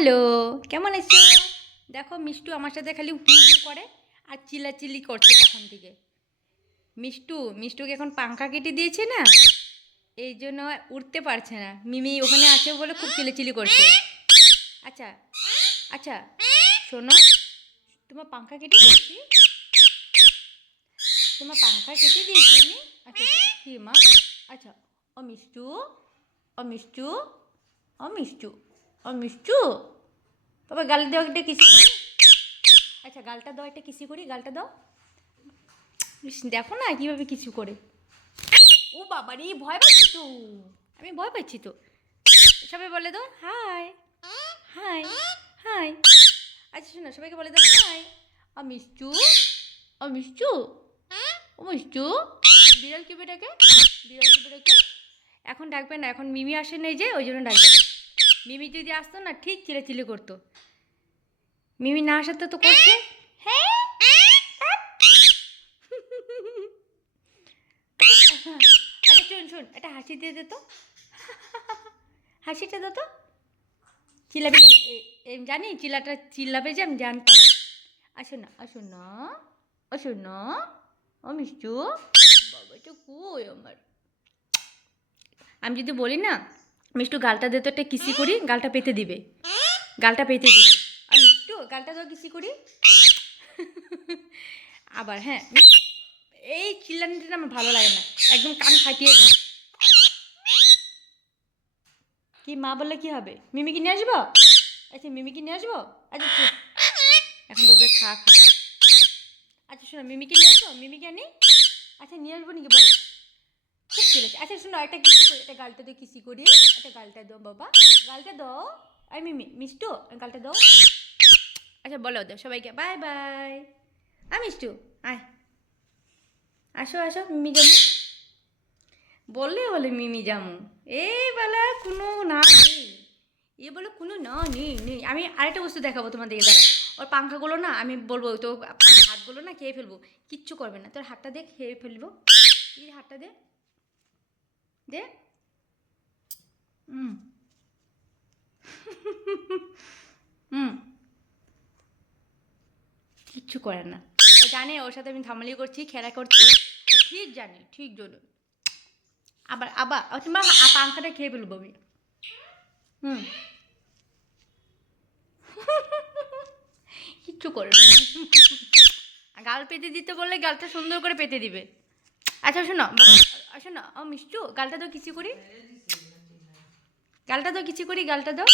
Hello, কেমন আছো? দেখো মিষ্টু আমার সাথে খালি হু হু করে আর চিল্লাচিল্লি করছে কখন থেকে। মিষ্টুকে এখন পাংখা কেটে দিয়েছে না, এই জন্য উঠতে পারছে না। মিমি ওখানে আছে বলে খুব চিল্লাচিল্লি করছে। আচ্ছা আচ্ছা, শোনো, তোমার পাংখা কেটে দিয়েছি, তোমার পাংখা কেটে দিয়েছি আমি। আচ্ছা কি মা? আচ্ছা, ও মিষ্টু, ও মিষ্টু, ও মিষ্টু, ও মিষ্টু, বাবা গাল দাও একটা কিসি করি। আচ্ছা গালটা দাও, একটা কিসি করি, গালটা দাও। দেখো না কীভাবে কিছু করে। ও বাবা রে, ভয় পাচ্ছি তো, আমি ভয় পাচ্ছি তো। সবাই বলে দাও হাই, হাই, হাই। আচ্ছা শোনো, সবাইকে বলে দাও হাই। ও মিষ্টু, ও মিষ্টু, ও মিষ্টু। বিড়াল কি বেটাকে, বিড়াল কি বেটাকে এখন ডাকবে না, এখন মিমি আসে নেই যে, ওই জন্য ডাকবে না। মিমি যদি আসতো না ঠিক চিলেচিলি করতো। মিমি না আসাতে তো করছে হ্যাঁ। আচ্ছা শোন শোন, একটা হাসি দিয়ে দে তো, হাসিটা দে তো। চিল্লাবি না, জানি চিল্লাবে যে, আমি জানতাম। আসো না, আসো না, আসো না, ও মিষ্টু, বাবাটা কই আমার। আমি যদি বলি না মিষ্টু গালটা দে তো, একটা কিসি করি, গালটা পেতে দিবে, গালটা পেতে দিবে। আর মিষ্টু গালটা দাও কিসি করি। আবার হ্যাঁ, এই চিল্লানিটা আমার ভালো লাগে না, একদম কান ফাটিয়ে দেয়। কি মা বললে কি হবে? মিমিকে নিয়ে আসবো? আচ্ছা মিমিকে নিয়ে আসবো। আচ্ছা এখন বলবে খা খা। আচ্ছা শোনো, মিমিকে নিয়ে আসবো, মিমিকে আনি। আচ্ছা নিয়ে আসবো নাকি বলো, খুব ঠিক আছে। আচ্ছা শোনো, একটা কিসি করি, একটা গালটা দিয়ে কিসি করি, একটা গালটা দাও বাবা, গালটা দাও। আই মিমি, মিষ্টু গালটা দাও। আচ্ছা বলো দাও সবাইকে বাই বাই। মিষ্টু আয়, আসো আসো, মিমি জামু বললে বলে মিমি জামু, এই বেলা কোনো না নেই, এ বলে কোনো না নেই নেই। আমি আরেকটা বস্তু দেখাবো তোমাদেরকে, দাঁড়া। ওর পাংখাগুলো না আমি বলবো তো, হাতগুলো না খেয়ে ফেলবো, কিচ্ছু করবে না। তোর হাতটা দে, খেয়ে ফেলবো। তুই হাতটা দে, দে। হুম হুম, কিচ্ছু করে না। ও জানে ওর সাথে আমি ধামালি করছি, খেলা করছি, ঠিক জানি, ঠিক জানি। আবার আবার তোমার পাংখাটা খেয়ে ফেলবো আমি। হুম, কিচ্ছু করে না। গাল পেতে দিতে বললে গালটা সুন্দর করে পেতে দিবে। আচ্ছা শোনো বাবা, শোনো ও মিষ্টু, গালটা দাও কিচি করি, গালটা দাও কিচি করি, গালটা দাও।